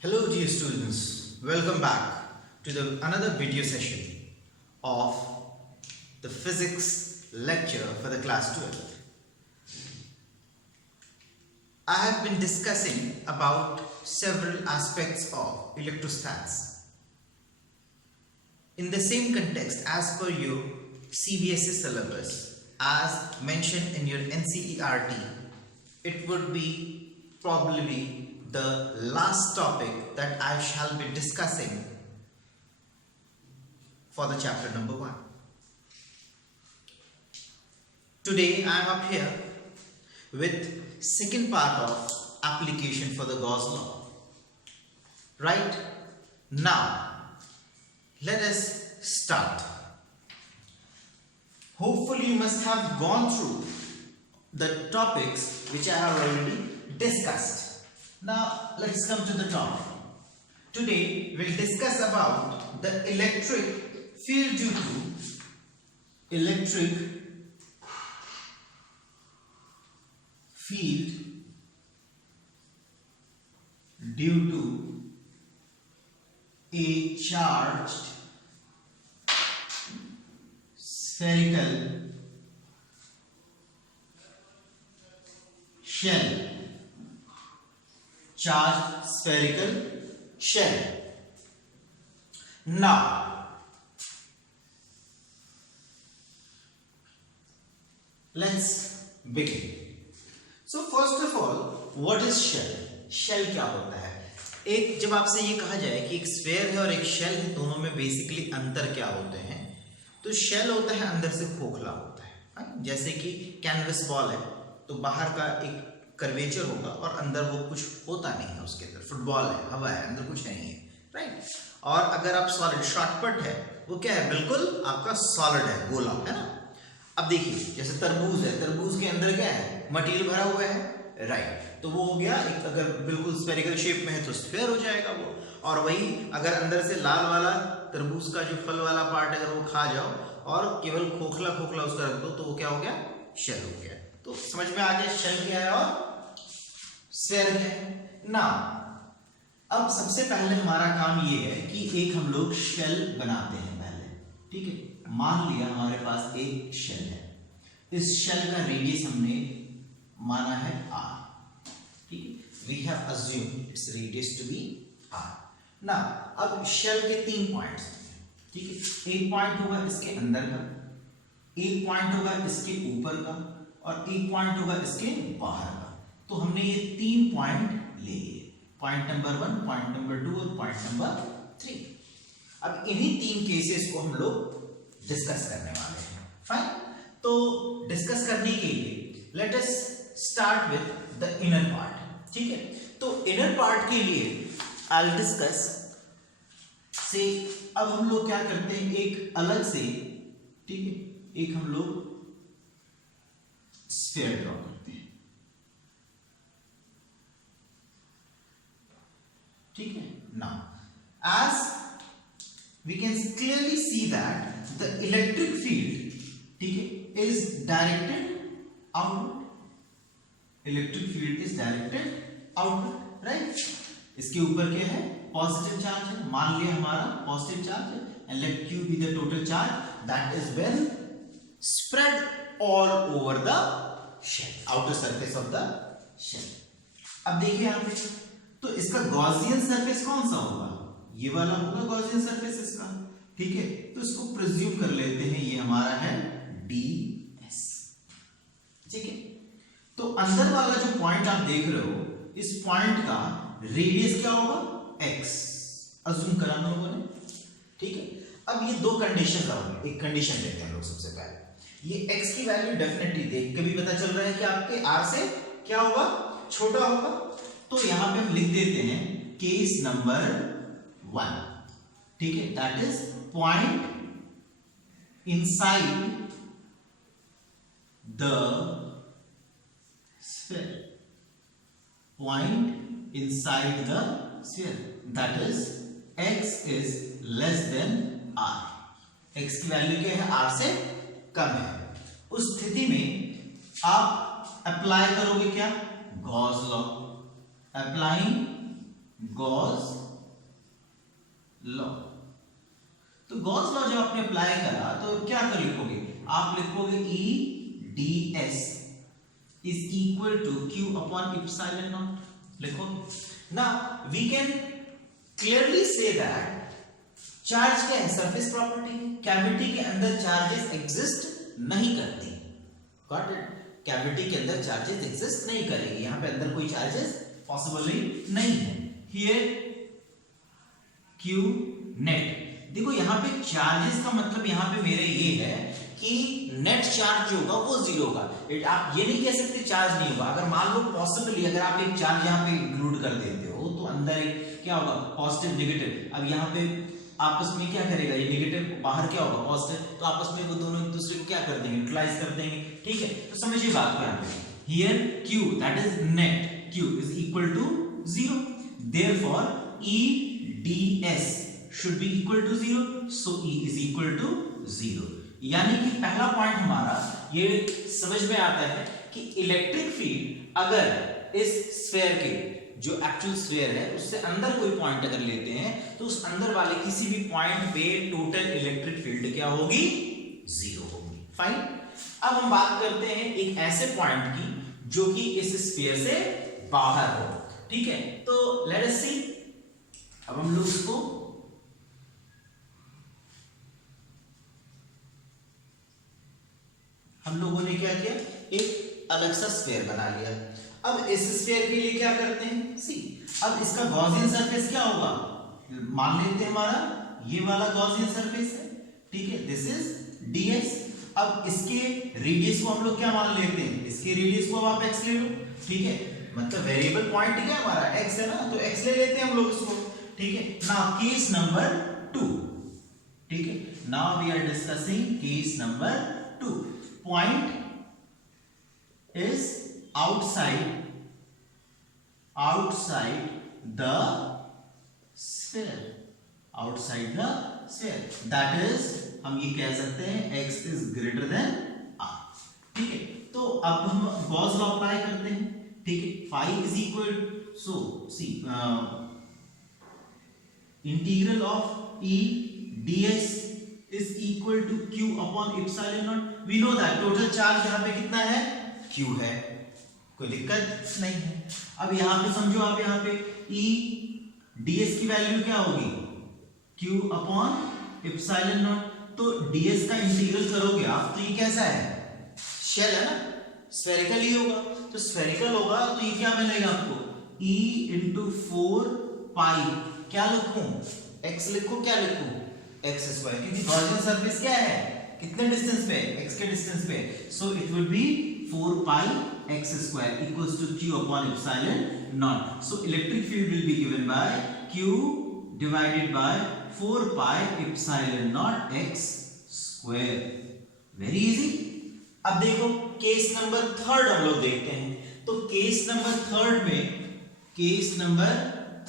Hello dear students, welcome back to another video session of the physics lecture for the class 12. I have been discussing about several aspects of electrostats. In the same context as per your CBSE syllabus, as mentioned in your NCERT, it would be probably the last topic that I shall be discussing for the chapter number 1. Today I am up here with second part of application for the Gauss law. Right now, let us start. Hopefully you must have gone through the topics which I have already discussed. Now let's come to the topic. Today we'll discuss about the electric field due to electric field due to a charged spherical shell. Charged spherical shell. Now, let's begin. So first of all, what is shell? Shell क्या होता है? एक जब आपसे ये कहा जाए कि एक स्फीयर है और एक शेल है, दोनों में बेसिकली अंतर क्या होते हैं, तो शेल होता है अंदर से खोखला होता है, जैसे कि कैनवस बॉल है तो बाहर का एक कर्वेचर होगा और अंदर वो कुछ होता नहीं है, उसके अंदर फुटबॉल है, हवा है, अंदर कुछ नहीं है, राइट। और अगर आप सॉलिड शॉर्टपट है, वो क्या है, बिल्कुल आपका सॉलिड है, गोला है ना। अब देखिए जैसे तरबूज है, तरबूज के अंदर क्या है, मटेरियल भरा हुआ है, राइट, तो वो हो गया एक, अगर बिल्कुल स्फेरिकल शेप में है तो स्फीयर हो जाएगा वो। और वही अगर अंदर से लाल वाला तरबूज का जो फल वाला पार्ट है, अगर वो खा जाओ और केवल खोखला खोखला उसका रख दो तो वो क्या हो गया, शेल हो गया। तो समझ में आ गया शेल क्या है और स्फीयर है ना। अब सबसे पहले हमारा काम ये है कि एक हम लोग शेल बनाते हैं पहले, ठीक है। मान लिया हमारे पास एक शेल है, इस शेल का रेडियस हमने माना है r, ठीक है। We have assumed its radius to be r। ना अब शेल के 3 पॉइंट्स, ठीक है। एक पॉइंट होगा इसके अंदर का, एक पॉइंट होगा इसके ऊपर का और एक पॉइंट होगा इसके बाहर का। तो हमने ये 3 पॉइंट ले लिए, पॉइंट नंबर 1, पॉइंट नंबर 2 और पॉइंट नंबर 3। अब इन्हीं 3 केसेस को हम लोग डिस्कस करने वाले हैं, फाइन। तो डिस्कस करने के लिए let us start with the inner part, ठीक है। तो इनर पार्ट के लिए आई विल डिस्कस से, अब हम लोग क्या करते हैं, एक अलग से, ठीक है, एक हम लोग स्फीयर ड्रॉ करते हैं, ठीक है। Now as we can clearly see that the electric field, ठीक है, is directed outward, electric field is directed outward, right. इसके ऊपर क्या है, पॉजिटिव चार्ज है, मान लिया हमारा पॉजिटिव चार्ज है, and let q be the total charge that is well spread all over the shell, outer surface of the shell. अब देखिए यहां पे, तो इसका गॉसियन सरफेस कौन सा होगा, ये वाला होगा गॉसियन सरफेस इसका, ठीक है। तो इसको प्रिज्यूम कर लेते हैं, ये हमारा है ds, ठीक है। तो अंदर वाला जो पॉइंट आप देख रहे हो, इस पॉइंट का रेडियस क्या होगा, x, अज्यूम करा हम लोगों ने, ठीक है। अब ये 2 कंडीशन होंगे, एक कंडीशन लेते हैं हम लोग सबसे पहले, ये x की वैल्यू डेफिनेटली देख के भी पता चल रहा है कि आपके r से क्या होगा, छोटा होगा। तो यहां पे हम लिख देते हैं केस नंबर 1, ठीक है, that is point inside the sphere, point inside the sphere, that is x is less than r, x की वैल्यू क्या है, r से कम है। उस स्थिति में आप अप्लाई करोगे क्या, Gauss law, applying Gauss law. तो गॉस लॉ जब आपने अप्लाई करा तो क्या कर लिखोगे, आप लिखोगे E ds is equal to Q upon epsilon naught लिखोगे। Now we can clearly say that charge क्या है, सरफेस प्रॉपर्टी। कैविटी के अंदर चार्जेस एग्जिस्ट नहीं करती, गॉट इट। कैविटी के अंदर चार्जेस एग्जिस्ट नहीं करेंगे, यहां पे अंदर कोई चार्जेस पॉसिबली नहीं है। हियर Q नेट, देखो यहाँ पे चार्जेस का मतलब यहाँ पे मेरे ये है कि नेट चार्ज जो होगा वो जीरो होगा। आप ये नहीं कह सकते चार्ज नहीं होगा। अगर मान लो पॉसिबली अगर आप एक चार्ज यहाँ पे इंक्लूड कर देते हो तो अंदर एक क्या होगा, पॉजिटिव नेगेटिव। अब यहाँ पे आपस में क्या करेगा, ये नेगेटिव बाहर क्या होगा पॉजिटिव, तो आपस में वो दोनों एक दूसरे को क्या कर देंगे, यूटिलाइज कर देंगे, ठीक है। तो समझिए बात को यहाँ पे, here Q that is net, Q is equal to 0, therefore E ds should be equal to 0, so E is equal to 0। यानी कि पहला पॉइंट हमारा ये समझ में आता है कि इलेक्ट्रिक फील्ड अगर इस स्फीयर के जो एक्चुअल स्फीयर है उससे अंदर कोई पॉइंट अगर लेते हैं तो उस अंदर वाले किसी भी पॉइंट पे टोटल इलेक्ट्रिक फील्ड क्या होगी, 0 होगी। फाइन। अब हम बात करते हैं एक ऐसे पॉइंट की जो कि इस स्फीयर से बाहर हो, ठीक है। तो लेट अस सी, अब हम लोग इसको हम लोगों ने क्या किया, एक अलग सा स्फीयर बना लिया। अब इस स्फीयर के लिए क्या करते हैं, सी अब इसका गॉसियन सरफेस क्या होगा, मान लेते हैं हमारा ये वाला गॉसियन सरफेस है, ठीक है, दिस इज ds। अब इसके रेडियस को हम लोग क्या मान लेते हैं, इसके रेडियस को आप x ले लो, ठीक है, मतलब वेरिएबल पॉइंट क्या है हमारा x है ना, तो x ले लेते हैं हम लोग इसको, ठीक है। नाउ केस नंबर 2, ठीक है, now we are discussing case number 2। पॉइंट is outside the sphere, outside the sphere, that is हम ये कह सकते हैं x is greater than r, ठीक है। तो अब हम गॉस लॉ अप्लाई करते हैं, ठीक है। phi is equal, so see integral of E ds is equal to Q upon epsilon naught। we know that total charge यहाँ पे कितना है, Q है, कोई दिक्कत नहीं है। अब यहाँ पे समझो, आप यहाँ पे E ds की वैल्यू क्या होगी, Q अपॉन एप्सिलॉन नॉट। तो ds का इंटीग्रल करोगे आप तो ये कैसा है, शेल है ना, स्फेरिकल ही होगा। तो स्फेरिकल होगा तो ये क्या मिलेगा आपको, E इंटू 4 पाई, क्या लिखूं, x लिखो, क्या लिखूं, x स्क्वायर, क्योंकि गॉसियन सरफेस क्या है, कितने डिस्टेंस पे, x के डिस्टेंस पे, so it will be 4 pi x square equals to q upon epsilon naught. So electric field will be given by q divided by 4 pi epsilon naught x square. Very easy. अब देखो case number 3 हम लोग देखते हैं। तो case number 3 में, case number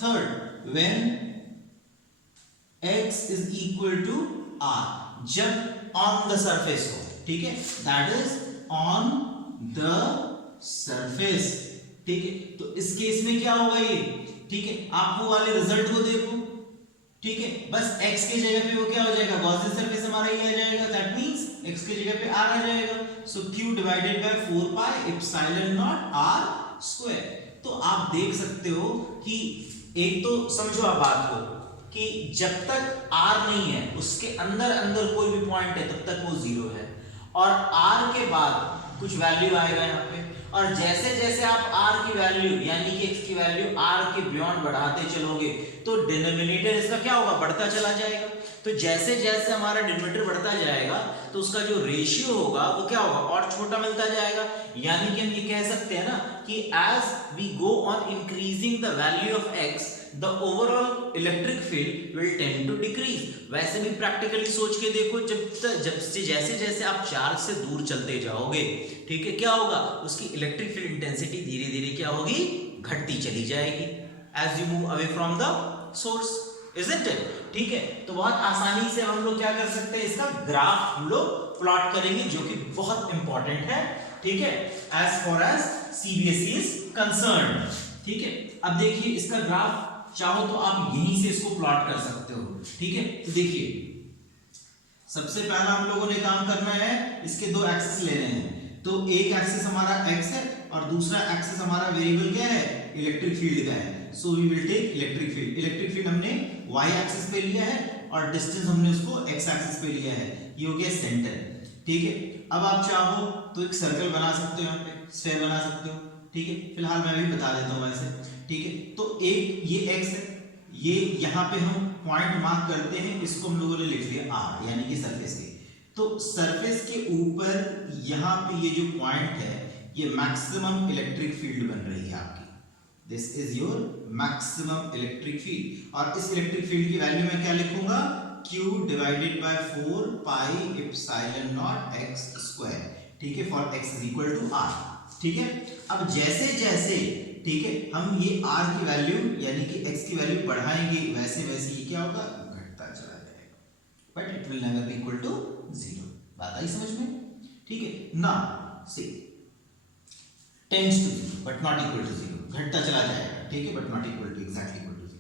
3 when x is equal to r, जब on the surface हो, ठीक है, that is on the surface, ठीक है। तो इस केस में क्या होगा ये, ठीक है, आप वो वाले रिजल्ट को देखो, ठीक है, बस x के जगह पे वो क्या हो जाएगा, गॉसियन सरफेस हमारा ये आ जाएगा, दैट मींस x के जगह पे r आ जाएगा। सो q divided by 4 pi epsilon not r square. तो आप देख सकते हो कि एक तो समझो आप बात को कि जब तक r नहीं है उसके अंदर अंदर कोई भी पॉइंट है तब तक वो 0 है, और r के बाद कुछ वैल्यू आएगा यहाँ पे, और जैसे जैसे आप r की वैल्यू यानी कि x की वैल्यू r के बियॉन्ड बढ़ाते चलोगे तो डिनोमिनेटर इसका क्या होगा, बढ़ता चला जाएगा। तो जैसे जैसे हमारा डिनोमिनेटर बढ़ता जाएगा तो उसका जो रेशियो होगा वो क्या होगा, और छोटा मिलता जाएगा। यानी कि हम ये कह सकते हैं ना कि as we go on increasing the value of x the overall electric field will tend to decrease। वैसे भी प्रैक्टिकली सोच के देखो, जब से जैसे जैसे आप चार्ज से दूर चलते जाओगे, ठीक है, क्या होगा, उसकी इलेक्ट्रिक फील्ड इंटेंसिटी धीरे धीरे क्या होगी, घटती चली जाएगी as you move away from the source, isn't it, ठीक है। तो बहुत आसानी से हम लोग क्या कर सकते हैं, इसका ग्राफ हम लोग प्लॉट करेंगे जो कि बहुत इंपॉर्टेंट है, ठीक है, as far as CBSE is concerned, ठीक है। अब देखिए इसका ग्राफ चाहो तो आप यहीं से इसको प्लॉट कर सकते हो, ठीक है। तो देखिए सबसे पहला हम लोगों ने काम करना है, इसके दो एक्सिस लेने हैं। तो एक एक्सिस हमारा x है और दूसरा एक्सिस हमारा वेरिएबल क्या है, इलेक्ट्रिक फील्ड का है। So we will take electric field. Electric field हमने y एक्सिस पे लिया है और डिस्टेंस हमने उसको x एक्सिस पे लिया है। ये हो गया सेंटर, ठीक है। अब आप चाहो तो एक सर्कल बना सकते हो, यहाँ पे स्फीयर बना सकते हो, ठीक है। फिलहाल मैं भी बता देता हूँ वैसे, ठीक है। तो एक ये x है, ये यहाँ पे हम पॉइंट मार्क करते हैं, इसको हम लोगों ने लिख लिया r, यानी कि सरफेस के। तो सरफेस के ऊपर यहाँ पे ये जो पॉइंट है, ये मैक्सिमम इलेक्ट्रिक फील्ड बन रही है आपकी। This is your maximum electric field. और इस इलेक्ट्रिक फील्ड की वैल्यू मैं क्या लिखूंगा, Q divided by 4 pi epsilon naught x square, ठीक है, for x is equal to r, ठीक है। अब जैसे जैसे, ठीक है, हम ये r की वैल्यू यानी कि x की वैल्यू बढ़ाएंगे, वैसे वैसे ये क्या होगा, घटता चला जाएगा, but it will never be equal to 0। बात आई समझ में, ठीक है ना। See tends to 0 but not equal to 0, घटता चला जाएगा, ठीक है, but not equal to exactly equal to 0।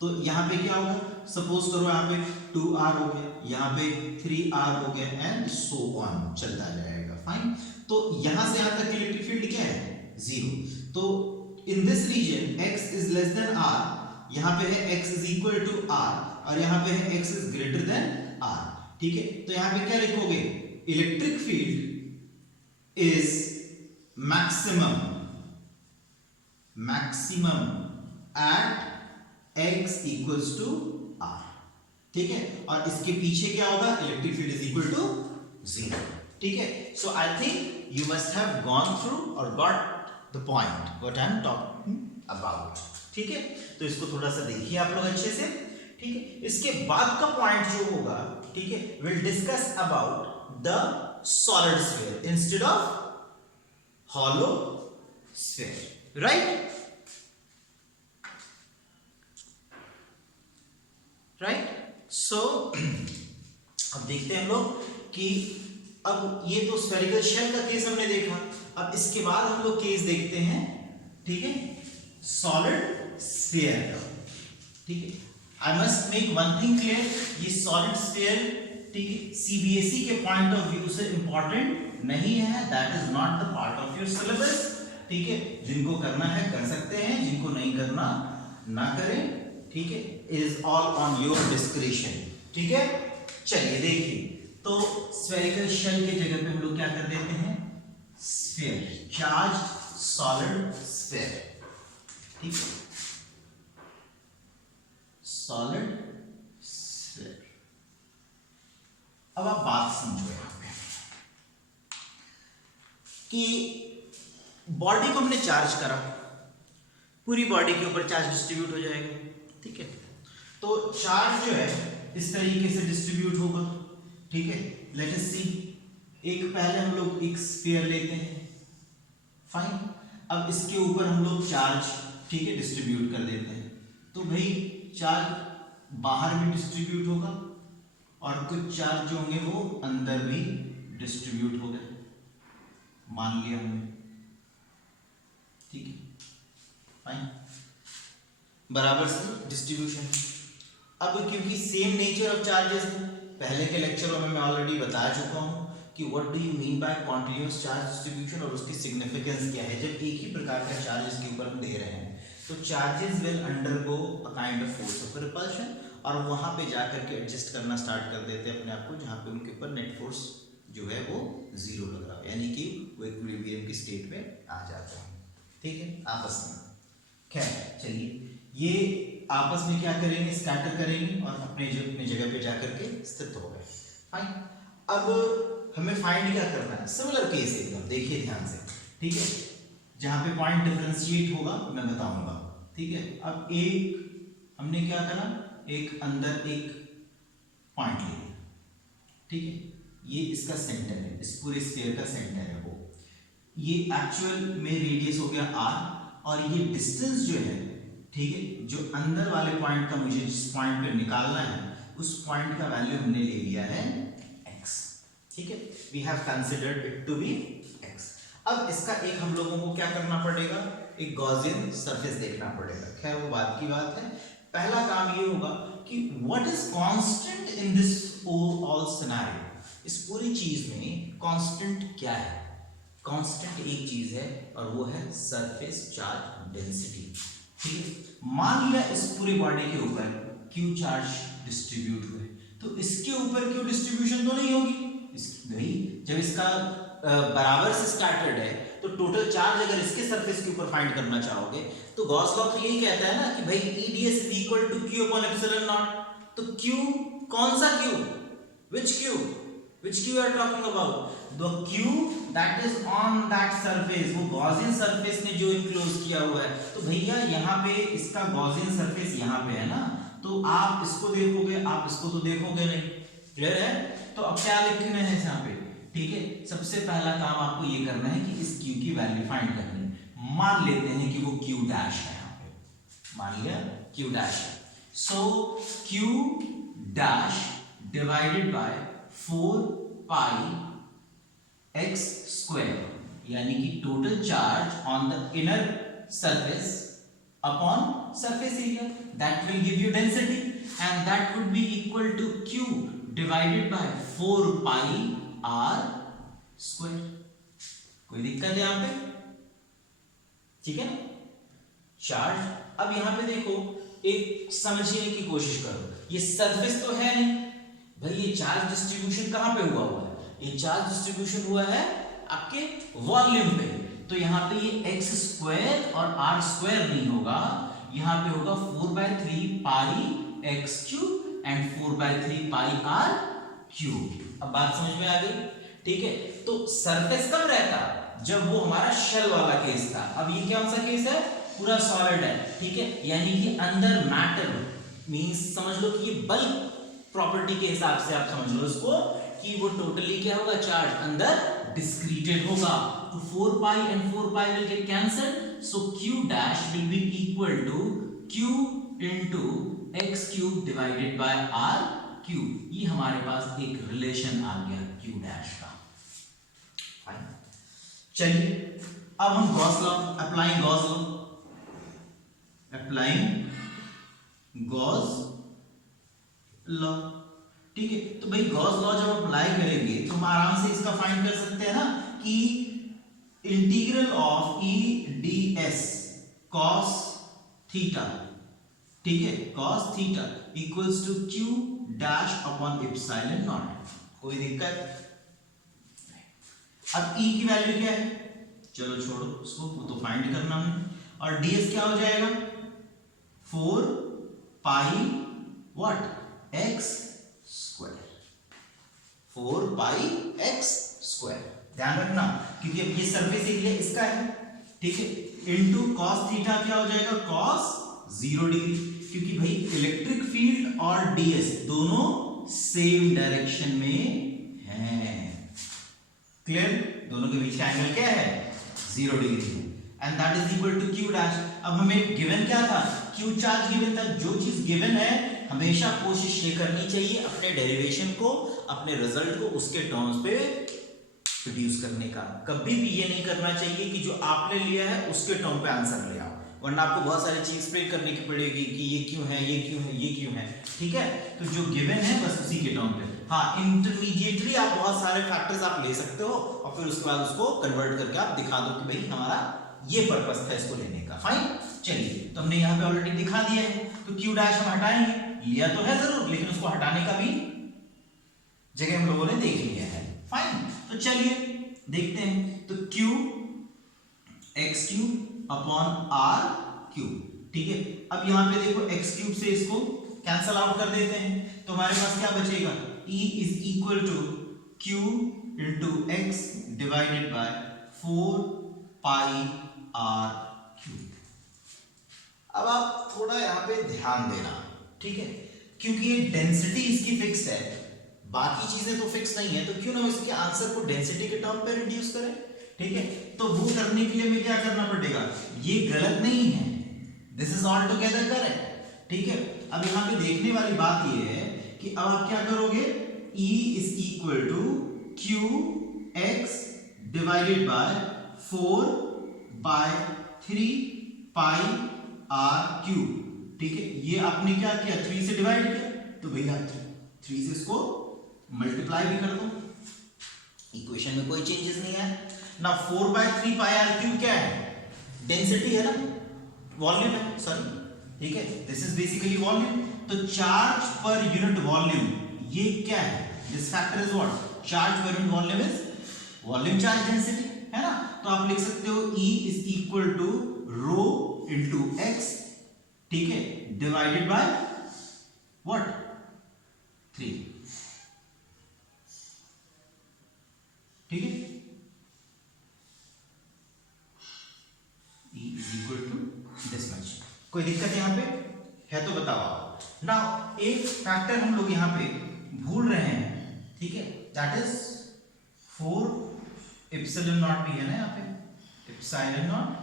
तो यहाँ पे क्या होगा, सपोज करो यहाँ पे 2r हो गया, यहाँ पे 3r हो गया, एंड सो ऑन चलता जाएगा, फाइन। तो यहाँ से यहाँ तक इलेक्ट्रिक फील्ड क्या है, 0। तो in this region x is less than r, यहाँ पे है x is equal to r, और यहाँ पे है x is greater than r, ठीक है। तो यहाँ पे क्या लिखोगे, electric field is maximum at x equals to r, ठीक है। और इसके पीछे क्या होगा, electric field is equal to 0, ठीक है। So I think you must have gone through और got the point what I am talking about, ठीक है। तो इसको थोड़ा सा देखिए आप लोग अच्छे से, ठीक है। इसके बाद का पॉइंट जो होगा, ठीक है, will discuss about the solid sphere instead of hollow sphere, right, right. So अब देखते हैं हम लोग कि अब ये तो स्फेरिकल शेल का केस हमने देखा, अब इसके बाद हम लोग केस देखते हैं, ठीक है, सॉलिड स्फीयर का, ठीक है। I must make one thing clear, ये सॉलिड स्फीयर, ठीक है, सीबीएसई के पॉइंट ऑफ व्यू से इंपॉर्टेंट नहीं है, that is not the part of your syllabus, ठीक है। जिनको करना है कर सकते हैं, जिनको नहीं करना ना करें, ठीक है, is all on your discretion, ठीक है। चलिए देखिए, तो स्फेरिकल शेल के जगह पे हम लोग क्या कर देते हैं, स्फीयर, चार्ज्ड सॉलिड स्फीयर, ठीक है, सॉलिड स्फीयर। अब आप बात समझो यहां पे कि बॉडी को हमने चार्ज करा, पूरी बॉडी के ऊपर चार्ज डिस्ट्रीब्यूट हो जाएगा, ठीक है। तो चार्ज जो है इस तरीके से डिस्ट्रीब्यूट होगा, ठीक है। लेट अस सी, एक पहले हम लोग एक स्फीयर लेते हैं, फाइन। अब इसके ऊपर हम लोग चार्ज, ठीक है, डिस्ट्रीब्यूट कर देते हैं। तो भाई चार्ज बाहर भी डिस्ट्रीब्यूट होगा और कुछ चार्ज जो होंगे वो अंदर भी डिस्ट्रीब्यूट हो गए, मान लिया हमने, ठीक है, फाइन, बराबर से डिस्ट्रीब्यूशन। अब क्योंकि सेम नेचर ऑफ चार्जेस, पहले के लेक्चरों में मैं ऑलरेडी बता चुका हूं कि what do you mean by continuous charge distribution और उसकी सिग्निफिकेंस क्या है। जब एक ही प्रकार का चार्ज इसके ऊपर हम दे रहे हैं तो charges will undergo a kind of force of repulsion, और वहां पे जाकर के एडजस्ट करना स्टार्ट कर देते हैं अपने आप को, जहां पे उनके ऊपर नेट फोर्स जो है वो 0 लग रहा है, यानी कि वो इक्विलिब्रियम की स्टेट में आ जाते हैं, ठीक है, आपस में। खैर चलिए, ये आपस में क्या करेंगे, स्कैटर करेंगे और अपने जगह पे जाकर के स्थित हो गए, फाइन। अब हमें फाइंड क्या करना है, सिमिलर केस एकदम, देखिए ध्यान से, ठीक है, जहां पे पॉइंट डिफरेंशिएट होगा मैं बताऊंगा, ठीक है। अब एक हमने क्या करा, एक अंदर एक पॉइंट ले लिया, ठीक है, ये इसका सेंटर है, इस पूरे स्फीयर का सेंटर है वो, ये एक्चुअल में रेडियस हो गया r, और ये डिस्टेंस जो है, ठीक है, जो अंदर वाले पॉइंट का मुझे जिस पॉइंट पे निकालना है उस पॉइंट का वैल्यू हमने ले लिया है x, ठीक है, we have considered it to be x। अब इसका एक हम लोगों को क्या करना पड़ेगा, एक गॉसियन सरफेस देखना पड़ेगा, खैर वो बात की बात है। पहला काम ये होगा कि what is constant in this all scenario, इस पूरी चीज में कांस्टेंट क्या है? कांस्टेंट एक चीज है और वो है सरफेस चार्ज डेंसिटी। ठीक है, मान लिया इस पूरी बॉडी के ऊपर क्यू चार्ज डिस्ट्रीब्यूट हुए, तो इसके ऊपर क्यू डिस्ट्रीब्यूशन तो नहीं होगी। भाई जब इसका बराबर से स्टार्टेड है तो टोटल चार्ज अगर इसके सरफेस के ऊपर फाइंड करना चाहोगे तो गॉस लॉ तो यही कहता है ना कि भाई EDS is equal to Q upon epsilon naught. तो Q कौन सा Q? Which Q you are talking about? The Q that is on that surface, वो गॉसियन सरफेस ने जो इनक्लोज किया हुआ है। तो भैया यहाँ पे इसका गॉसियन सरफेस यहाँ पे है ना, तो आप इसको देखोगे, आप इसको तो देखोगे नहीं। क्लियर है? तो अब क्या लिखना है यहाँ पे? ठीक है, सबसे पहला काम आपको ये करना है कि इस Q की वैल्यू फाइंड करनी है। मान लेते हैं कि वो Q डैश है, यहाँ पे मान लिया Q डैश है। So Q dash divided by 4 pi x square, यानी कि total charge on the inner surface upon surface area, that will give you density and that would be equal to Q divided by 4 pi r square. कोई दिक्कत है यहां पे? ठीक है ना? चार्ज, अब यहां पे देखो, एक समझने की कोशिश करो, ये सरफेस तो है नहीं भाई, ये चार्ज डिस्ट्रीब्यूशन कहां पे हुआ है? ये चार्ज डिस्ट्रीब्यूशन हुआ है आपके वॉल्यूम पे। तो यहां पे ये x स्क्वायर और r स्क्वायर नहीं होगा, यहां पे होगा 4/3 पाई x cube and 4/3 pi r cube. अब बात समझ में आ गई? ठीक है, तो सरफेस कब रहता? जब वो हमारा शेल वाला केस था। अब ये कौन सा केस है? पूरा सॉलिड है। ठीक है, यानी कि अंदर मैटर मींस समझ लो कि ये बल्क प्रॉपर्टी के हिसाब से आप समझ लो इसको कि वो टोटली क्या होगा? चार्ज अंदर डिस्क्रीटेड होगा। तो 4 pi and 4 pi will get cancelled, so Q dash will be equal to Q into x cube divided by r cube. ये हमारे पास एक रिलेशन आ गया Q डैश का। फाइन, चलिए अब हम Gauss law applying Gauss law. ठीक है, तो भाई गॉस लॉ जब अप्लाई करेंगे तो हम आराम से इसका फाइंड कर सकते हैं ना कि integral of EDS cos theta, ठीक है, cos theta equals to Q dash upon epsilon naught. कोई दिक्कत? अब E की वैल्यू क्या है? चलो छोड़ो उसको, वो तो फाइंड करना है। और ds क्या हो जाएगा? 4 pi what? x square, 4 pi x square. ध्यान रखना क्योंकि अब ये सरफेस एरिया इसका है। ठीक है, इनटू cos थीटा क्या हो जाएगा? cos 0 डिग्री, क्योंकि भाई इलेक्ट्रिक फील्ड और ds दोनों सेम डायरेक्शन में हैं। क्लियर? दोनों के बीच का एंगल क्या है? 0 डिग्री है and that is equal to Q dash. अब हमें गिवन क्या था? Q चार्ज गिवन था। जो चीज गिवन है हमेशा कोशिश ये करनी चाहिए अपने डेरिवेशन को, अपने रिजल्ट को उसके टर्म्स पे प्रोड्यूस करने का। कभी भी ये नहीं करना चाहिए कि जो आपने लिया है उसके टर्म पे आंसर ले आओ, वरना आपको बहुत सारी चीज एक्सप्लेन करने की पड़ेगी कि ये क्यों है, ये क्यों है, ये क्यों है। ठीक है, तो जो गिवन है बस उसी के टर्म पे। हाँ, इंटरमीडिएटली आप बहुत सारे फैक्टर्स आप ले सकते हो और फिर उसके बाद उसको कन्वर्ट करके आप दिखा दो कि भाई हमारा ये पर्पस था इसको लेने का। फाइन, चलिए तो हमने यहाँ पे ऑलरेडी दिखा दिया है। तो Q डैश हम हटाएंगे, लिया तो है जरूर, लेकिन उसको हटाने का भी जगह हम लोगों ने देख लिया है। फाइन, तो चलिए देखते हैं। तो Q x cube upon r cube. ठीक है, अब यहाँ पे देखो x क्यूब से इसको कैंसल आउट कर देते हैं, तो हमारे पास क्या बचेगा? E is equal to Q into x divided by 4 pi r cube. अब आप थोड़ा यहाँ पे ध्यान देना, ठीक है, क्योंकि ये डेंसिटी इसकी फिक्स्ड है, बाकी चीजें तो फिक्स नहीं है, तो क्यों ना इसके आंसर को डेंसिटी के टर्म पे रिड्यूस करें। ठीक है, तो वो करने के लिए हमें क्या करना पड़ेगा? ये गलत नहीं है, this is all together correct. ठीक है, अब यहाँ पे देखने वाली बात ये है कि अब आप क्या करोगे? E is equal to Q x divided by 4 by 3 pi r cube. ठीक है, ये आपने क्या किया 3 से डिवाइड किया, तो भैया 3 से इसको मल्टीप्लाई भी कर दो, इक्वेशन में कोई चेंजेस नहीं है ना। 4/3 पाई आर क्यूब क्या है, डेंसिटी है ना, वॉल्यूम है, सॉरी, ठीक है, दिस इज बेसिकली वॉल्यूम। तो चार्ज पर यूनिट वॉल्यूम ये क्या है, this factor is what, charge per unit volume is volume charge density, है ना। तो आप लिख सकते हो E is equal to rho into x, ठीक है, डिवाइडेड बाय व्हाट 3, ठीक है, E is equal to this much. कोई दिक्कत यहां पे है तो बताओ आप। नाउ एक फैक्टर हम लोग यहां पे भूल रहे हैं, ठीक है, दैट इज 4 एप्सिलॉन नॉट भी है ना यहाँ पे, एप्सिलॉन नॉट,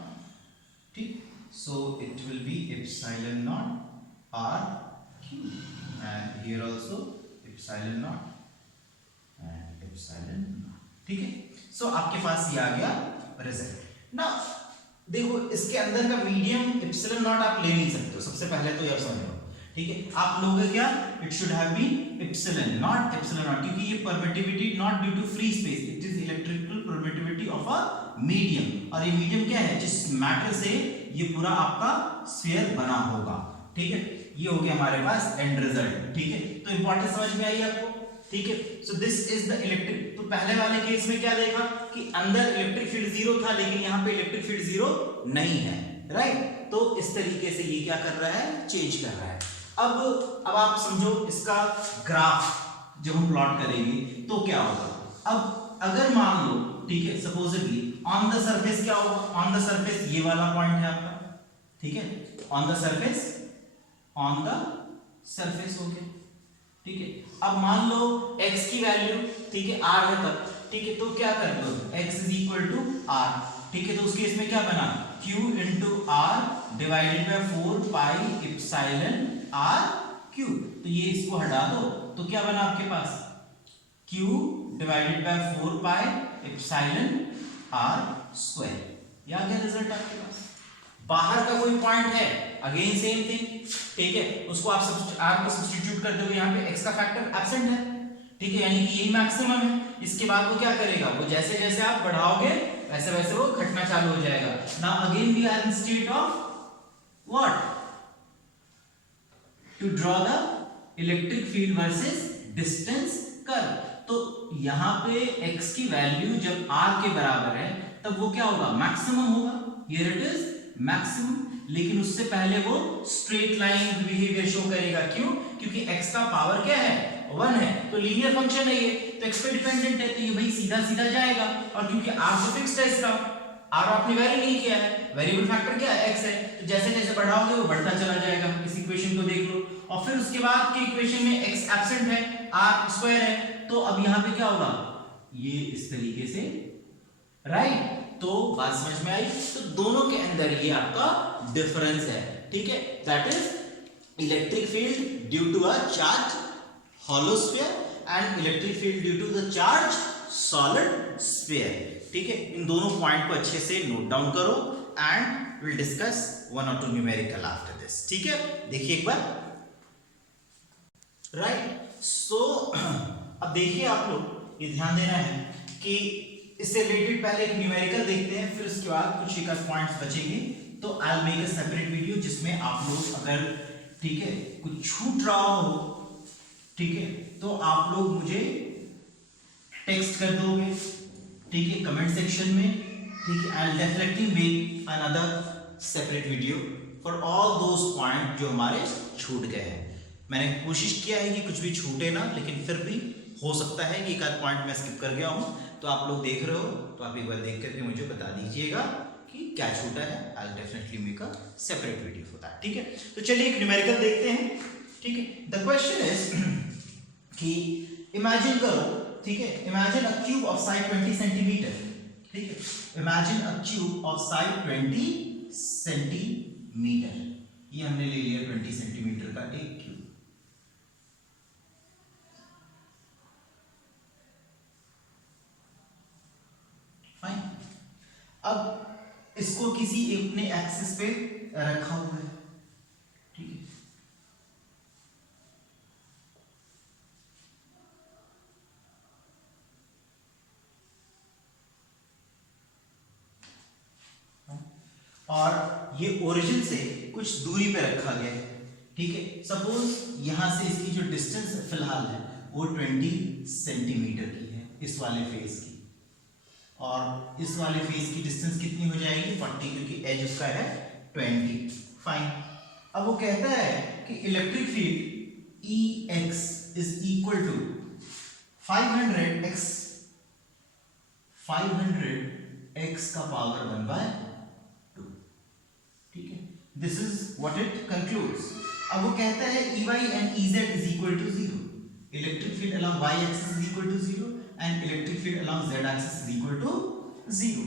ठीक, so it will be epsilon naught r cube and here also epsilon naught and epsilon naught, ठीक है। सो आपके पास ये आ गया रिजल्ट। नाउ देखो इसके अंदर का मीडियम एप्सिलॉन नॉट आप ले नहीं सकते हो, सबसे पहले तो ये समझो, ठीक है। आप लोगे क्या, it should have been epsilon naught क्योंकि ये permittivity naught due to free space, it is electrical permittivity of a medium, और ये मीडियम क्या है, जिस मैटर से ये पूरा आपका स्फीयर बना होगा, ठीक है। ये हो गया हमारे पास एंड रिजल्ट, ठीक है। तो इंपॉर्टेंस समझ में आई आपको, ठीक है। So this is the electric, तो पहले वाले केस में क्या देखा कि अंदर इलेक्ट्रिक फील्ड 0 था, लेकिन यहाँ पे इलेक्ट्रिक फील्ड 0 नहीं है, राइट। तो इस तरीके से ये क्या कर रहा है, चेंज कर रहा है। अब आप समझो इसका ग्राफ जब हम प्लॉट करेंगे तो क्या होगा। अब अगर मान लो, ठीक है, सपोजिटली ऑन द सरफेस क्या होगा, ऑन द सरफेस ये वाला पॉइंट है आपका, ठीक है, ऑन द सरफेस हो गया, ठीक है। अब मान लो x की वैल्यू, ठीक है, r है तब, ठीक है, तो क्या कर दो, x is equal to r, ठीक है। तो उस केस में क्या बना, q into r divided by 4 pi epsilon r cube, तो ये इसको हटा दो, तो क्या बना आपके पास, q divided by 4 pi epsilon r square, ये आ गया रिजल्ट आपके पास। बाहर का कोई पॉइंट है, अगेन सेम थिंग, ठीक है, उसको आप r को सब्स्टिट्यूट कर दोगे, यहाँ पे x का फैक्टर एब्सेंट है, ठीक है, यानी कि यही मैक्सिमम है। इसके बाद वो क्या करेगा, वो जैसे जैसे आप बढ़ाओगे वैसे वैसे वो घटना चालू हो जाएगा। Now again we are in state of what, to draw the electric field versus distance curve. तो यहां पे x की वैल्यू जब r के बराबर है तब वो क्या होगा, मैक्सिमम होगा, हियर इट इज मैक्सिमम, लेकिन उससे पहले वो स्ट्रेट लाइन बिहेवियर शो करेगा, क्यों, क्योंकि x का पावर क्या है, 1 है, तो लीनियर फंक्शन है ये, तो x पे डिपेंडेंट है, तो ये भाई सीधा सीधा जाएगा, और क्योंकि r तो फिक्स्ड है इसका, r आपने वैरी नहीं किया है, वेरिएबल फैक्टर क्या है, x है, तो जैसे जैसे बढ़ाओगे वो बढ़ता चला जाएगा। इस इक्वेशन को देख लो, और फिर उसके बाद के इक्वेशन में x एब्सेंट है, r स्क्वायर है, तो अब यहाँ पे क्या होगा, ये इस तरीके से, राइट। तो बात समझ में आई। तो दोनों के अंदर ये आपका डिफरेंस है, ठीक है, that is electric field due to a charge hollow sphere and electric field due to the charge solid sphere, ठीक है। इन दोनों पॉइंट को अच्छे से नोट डाउन करो and will discuss 1 or 2 numerical after this, ठीक है। देखिए एक बार, राइट। सो अब देखिए आप लोग, ये ध्यान देना है कि इससे रिलेटेड पहले एक न्यूमेरिकल देखते हैं, फिर उसके बाद कुछ एक पॉइंट्स बचेंगे, तो I will make a separate video जिसमें आप लोग अगर, ठीक है, कुछ छूट रहा हो, ठीक है, तो आप लोग मुझे टेक्स्ट कर दोगे, ठीक है, कमेंट सेक्शन में, ठीक है। I will definitely make another separate video for all those point जो हमारे छूट गए हैं। मैंने कोशिश किया है कि कुछ भी छूटे ना, लेकिन फिर भी हो सकता है कि एक आध पॉइंट मैं स्किप कर गया हूं, तो आप लोग देख रहे हो तो आप एक बार देख करके मुझे बता दीजिएगा कि क्या छूटा है। I will definitely make a separate video for that, ठीक है। तो चलिए एक न्यूमेरिकल देखते हैं, ठीक है। द क्वेश्चन इज कि इमेजिन करो, ठीक है, imagine a cube of side 20 centimetre, ठीक है, imagine a cube of side 20 centimetre, ये हमने ले लिया 20 सेंटीमीटर का एक क्यूब, फाइन। अब इसको किसी अपने एक्सिस पे रखा हुआ है, ठीक है, और ये ओरिजिन से कुछ दूरी पे रखा गया है, ठीक है। सपोज यहां से इसकी जो डिस्टेंस फिलहाल है वो 20 सेंटीमीटर की है इस वाले फेस की, और इस वाले फेस की डिस्टेंस कितनी हो जाएगी 40, क्योंकि एज उसका है 20। फाइन। अब वो कहता है कि electric field Ex is equal to 500x का पावर 1/2, ठीक है। This is what it concludes. अब वो कहता है Ey and Ez is equal to 0. Electric field along y axis is equal to 0 and electric field along z axis is equal to 0.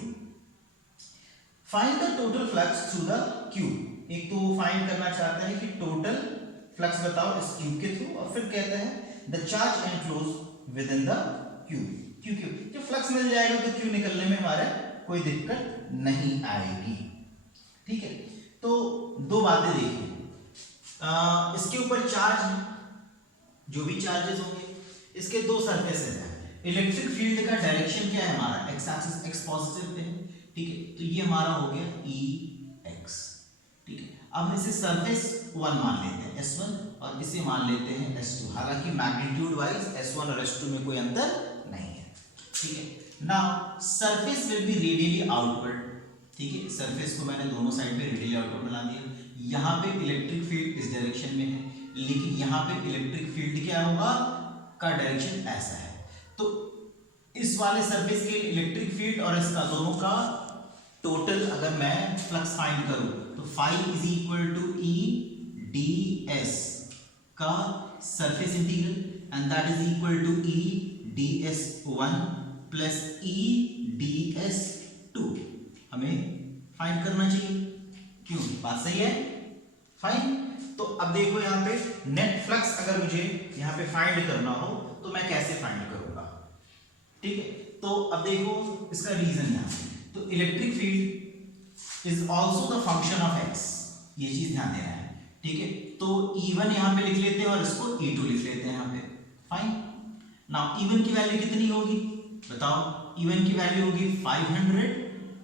Find the total flux through the cube. एक तो find करना चाहता है कि total flux बताओ इस cube के through, और फिर कहता है the charge enclose with in the cube. क्योंकि जब फ्लक्स मिल जाएगा तो क्यूब निकलने में हमारे कोई दिक्कत नहीं आएगी, ठीक है। तो दो बातें देखिए, इसके ऊपर चार्ज है, जो भी चार्जेस होंगे, इसके दो सरफेसेस हैं। इलेक्ट्रिक फील्ड का डायरेक्शन क्या है हमारा, x axis, x positive pay है, ठीक है। तो ये हमारा हो गया Ex, ठीक है। अब हम इसे सरफेस 1 मान लेते हैं S1 और इसे मान लेते हैं S2। हालांकि मैग्नीट्यूड वाइज S1 और S2 में कोई अंतर नहीं है, ठीक है। Now surface will be radially outward, ठीक है। सरफेस को मैंने दोनों साइड पे रेडियली आउटवर्ड बना दिया। यहाँ पे इलेक्ट्रिक फील्ड इस डायरेक्शन में है, लेकिन यहाँ पे इलेक्ट्रिक फील्ड क्या होगा का डायरेक्शन ऐसा है। तो इस वाले सरफेस के इलेक्ट्रिक फील्ड और इसका दोनों का टोटल अगर मैं फ्लक्स फाइंड करूं तो phi is equal to E ds का surface integral and that is equal to E ds1 plus E ds2 हमें फाइंड करना चाहिए। क्यों, बात सही है, फाइन। तो अब देखो यहाँ पे नेट फ्लक्स अगर मुझे यहाँ पे फाइंड करना हो तो मैं कैसे फाइंड करूंगा, ठीक है। तो अब देखो इसका रीजन यहाँ पे, तो electric field is also the function of x, ये चीज ध्यान देना है, ठीक है। तो E1 यहाँ पे लिख लेते हैं और इसको E2 लिख लेते हैं यहाँ पे, फाइन। नाउ E1 की वैल्यू कितनी होगी बताओ, E1 की वैल्यू होगी 500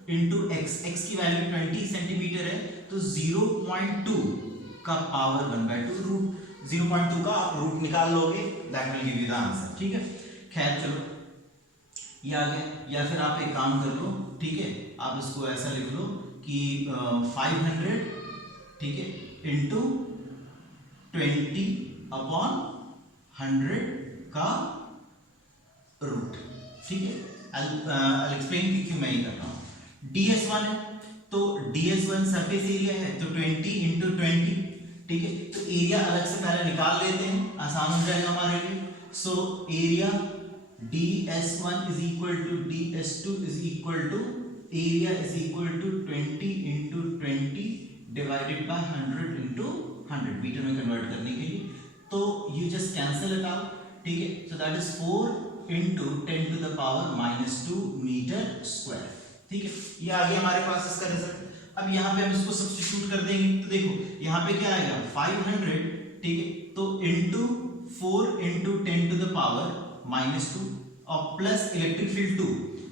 इंटू x की वैल्यू 20 सेंटीमीटर है, तो 0.2 का पावर 1/2 रूट 0.2 का रूट निकाल लोगे, that will give you the answer, ठीक है। खैर चलो ये आ गया, या फिर आप एक काम कर लो, ठीक है, आप इसको ऐसा लिख लो कि 500, ठीक है, इंटू 20/100 का रूट, ठीक है। I'll explain कि क्यों मैं ये कर रहा हूँ। ds1 है तो ds1 सरफेस एरिया है, तो 20 इंटू 20, ठीक है। तो एरिया अलग से पहले निकाल लेते हैं, आसान हो जाएगा हमारे लिए। So area ds1 is equal to ds2 is equal to area is equal to 20 into 20 divided by 100 into 100 metre में कन्वर्ट करने के लिए, तो you just cancel it out, ठीक है। so that is 4 into 10 to the power -2 metre square, ठीक है। ये आ गया हमारे पास इसका रिजल्ट। अब यहाँ पे हम इसको सब्स्टिट्यूट कर देंगे, तो देखो यहाँ पे क्या आएगा 500, ठीक है, तो into 4 into 10 to the power -2 और प्लस इलेक्ट्रिक फील्ड 2।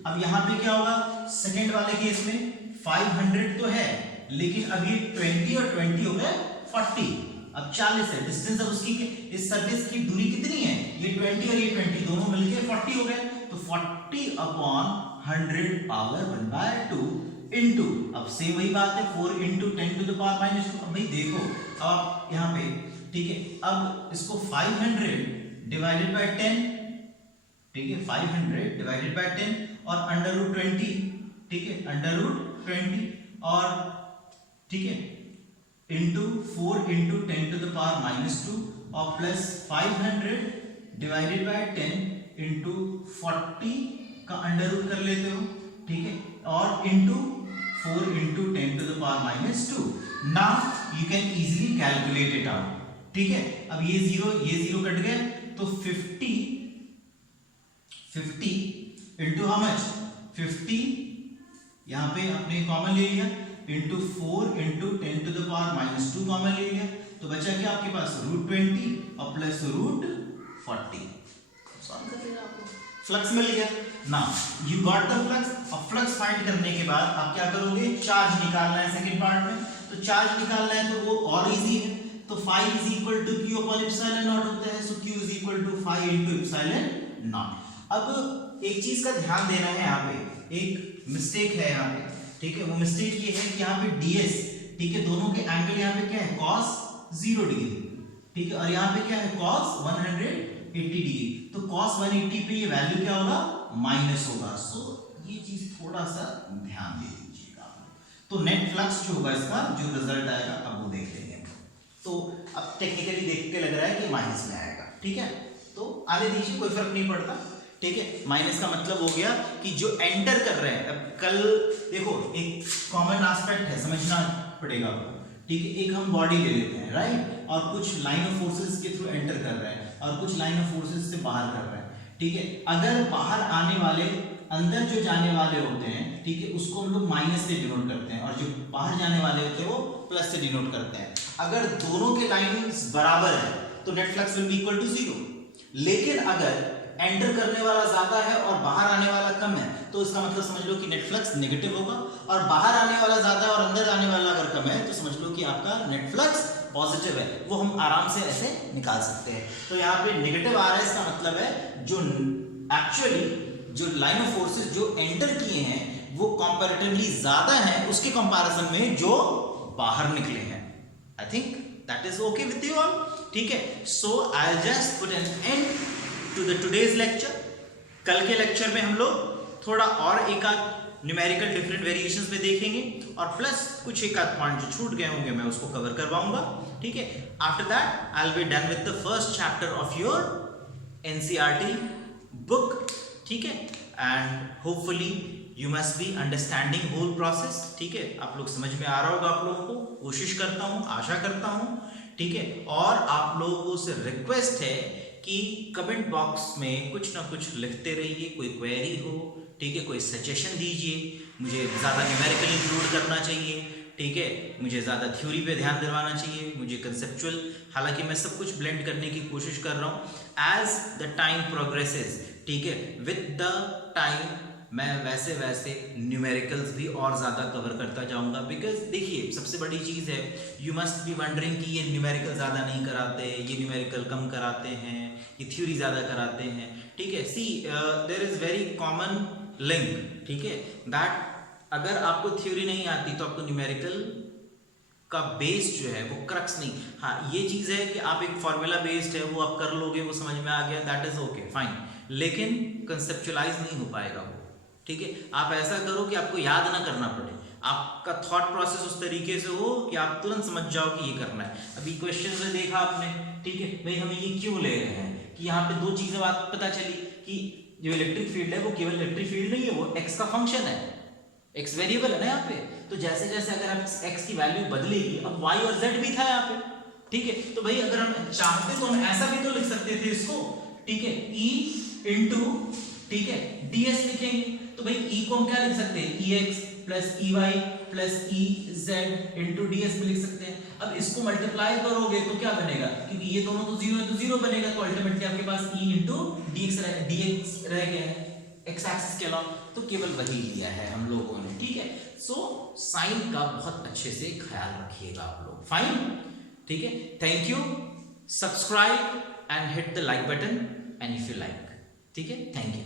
अब यहाँ पे क्या होगा, सेकेंड वाले केस में 500 तो है, लेकिन अब ये 20 और 20 हो गए 40, अब 40 है डिस्टेंस। अब उसकी इस सरफेस की दूरी कितनी है, ये 20 और ये 20 दोनों मिलके 40 हो गए, तो 40/100 पावर 1/2 इंटू, अब सेम वही बात है 4 इंटू 10 टू द पावर -2। अब भाई देखो अब यहाँ पे, ठीक है, अब इसको 500 डिवाइडेड बाय 10, ठीक है, 500 डिवाइडेड बाय 10 और √20, ठीक है, √20 और ठीक है into 4 into 10 to the power -2 और प्लस 500 डिवाइडेड बाय 10 इंटू 40 का अंडर रूट कर लेते हो, ठीक है, और into 4 into 10 to the power -2। Now you can easily calculate it out, ठीक है। अब ये जीरो कट गए, तो 50 इंटू हाउ मच 50, यहाँ पे आपने कॉमन ले लिया, into 4 into 10 to the power -2 common ले लिया, तो बचा क्या आपके पास √20 और प्लस √40। सॉल्व कर लेना आपको। फ्लक्स मिल गया ना, यू गॉट द फ्लक्स। और फ्लक्स फाइंड करने के बाद आप क्या करोगे, चार्ज निकालना है सेकंड पार्ट में, तो चार्ज निकालना है तो वो और इजी है, तो phi is equal to q upon epsilon naught होता है, so q is equal to phi into epsilon naught. अब एक चीज का ध्यान देना है, यहाँ पे एक मिस्टेक है यहाँ पे, ठीक है, वो मिस्टेक ये है कि यहाँ पे ds, ठीक है, दोनों के एंगल यहाँ पे क्या है, cos 0 डिग्री, ठीक है, और यहाँ पे क्या है, cos 180 डिग्री, तो cos 180 पे ये वैल्यू क्या होगा, माइनस होगा। सो ये चीज थोड़ा सा ध्यान दे दीजिएगा। तो नेट फ्लक्स जो होगा इसका जो रिजल्ट आएगा अब वो देख लेंगे। तो अब टेक्निकली देख के लग रहा है कि माइनस में आएगा, ठीक है, तो आने दीजिए, कोई फर्क नहीं पड़ता, ठीक है। माइनस का मतलब हो गया कि जो एंटर कर रहे हैं, अब कल देखो एक कॉमन एस्पेक्ट है, समझना पड़ेगा, ठीक है, एक हम बॉडी ले लेते हैं, राइट, और कुछ लाइन ऑफ फोर्सेस के थ्रू एंटर कर रहे हैं और कुछ लाइन ऑफ फोर्सेस से बाहर कर रहे हैं, ठीक है। अगर बाहर आने वाले अंदर जो जाने वाले होते हैं, ठीक है, उसको हम लोग माइनस से डिनोट करते हैं, और जो बाहर जाने वाले होते हैं वो प्लस से डिनोट करते हैं। अगर दोनों के लाइंस बराबर है तो net flux will be equal to 0, लेकिन अगर एंटर करने वाला ज्यादा है और बाहर आने वाला कम है तो इसका मतलब समझ लो कि नेट फ्लक्स नेगेटिव होगा, और बाहर आने वाला ज्यादा और अंदर आने वाला अगर कम है तो समझ लो कि आपका नेट फ्लक्स पॉजिटिव है। वो हम आराम से ऐसे निकाल सकते हैं। तो यहाँ पे नेगेटिव आ रहा है, इसका मतलब है जो एक्चुअली जो लाइन ऑफ फोर्सेस जो एंटर किए हैं वो कंपैरेटिवली ज्यादा है उसके कंपैरिजन में जो बाहर निकले हैं। I think that is okay with you all, ठीक है। So I will just put an end to the today's lecture. कल के लेक्चर में हम लोग थोड़ा और एक आध न्यूमेरिकल डिफरेंट वेरिएशंस में देखेंगे, और प्लस कुछ एक आध पॉइंट जो छूट गए होंगे मैं उसको कवर करवाऊंगा, ठीक है। After that I will be done with the first chapter of your NCERT book, ठीक है, and hopefully you must be understanding whole process, ठीक है। आप लोग समझ में आ रहा होगा आप लोगों को, कोशिश करता हूँ, आशा करता हूँ, ठीक है। और आप लोगों से रिक्वेस्ट है कि कमेंट बॉक्स में कुछ ना कुछ लिखते रहिए, कोई क्वेरी हो, ठीक है, कोई सजेशन दीजिए। मुझे ज़्यादा न्यूमेरिकल इंक्लूड करना चाहिए, ठीक है, मुझे ज़्यादा थ्योरी पे ध्यान दिलवाना चाहिए, मुझे कंसेप्चुअल, हालांकि मैं सब कुछ ब्लेंड करने की कोशिश कर रहा हूँ एज द टाइम प्रोग्रेसेस, ठीक है। विद द टाइम मैं वैसे वैसे न्यूमेरिकल्स भी और ज़्यादा कवर करता जाऊंगा, बिकॉज देखिए सबसे बड़ी चीज़ है, यू मस्ट बी वंडरिंग कि ये न्यूमेरिकल ज़्यादा नहीं कराते, ये न्यूमेरिकल कम कराते हैं, ये थ्योरी ज़्यादा कराते हैं, ठीक है। See there is very common link, ठीक है, दैट अगर आपको थ्योरी नहीं आती तो आपको न्यूमेरिकल का बेस जो है वो क्रक्स नहीं। हाँ ये चीज़ है कि आप एक फॉर्मूला बेस्ड है वो आप कर लोगे, वो समझ में आ गया, दैट इज़ ओके फाइन, लेकिन कंसेप्चुअलाइज नहीं हो पाएगा वो, ठीक है। आप ऐसा करो कि आपको याद ना करना पड़े, आपका थॉट प्रोसेस उस तरीके से हो कि आप तुरंत समझ जाओ कि ये करना है। अभी क्वेश्चन में देखा आपने, ठीक है, भाई हमें ये क्यों ले रहे हैं, कि यहाँ पे दो चीज़ें बात पता चली कि जो इलेक्ट्रिक फील्ड है वो केवल इलेक्ट्रिक फील्ड नहीं है, वो एक्स का फंक्शन है, एक्स वेरिएबल है ना यहाँ पे। तो जैसे जैसे अगर आप एक्स की वैल्यू बदलेगी, अब वाई और जेड भी था यहाँ पे, ठीक है। तो भाई अगर हम चाहते तो हम ऐसा भी तो लिख सकते थे इसको, ठीक है, ई इंटू, ठीक है, डी एस लिखेंगे, तो भाई ई को हम क्या लिख सकते हैं, E x plus E y plus E z into d s में लिख सकते हैं। अब इसको मल्टीप्लाई करोगे तो क्या बनेगा, क्योंकि ये दोनों तो जीरो है तो जीरो बनेगा, तो अल्टीमेटली आपके पास ई इंटू डी एक्स रह गया है एक्स एक्सिस के अलावा, तो केवल वही लिया है हम लोगों ने, ठीक है। सो साइन का बहुत अच्छे से ख्याल रखिएगा आप लोग, फाइन, ठीक है। Thank you, subscribe and hit the like button and if you like, ठीक है, thank you,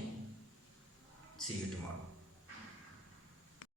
see you tomorrow.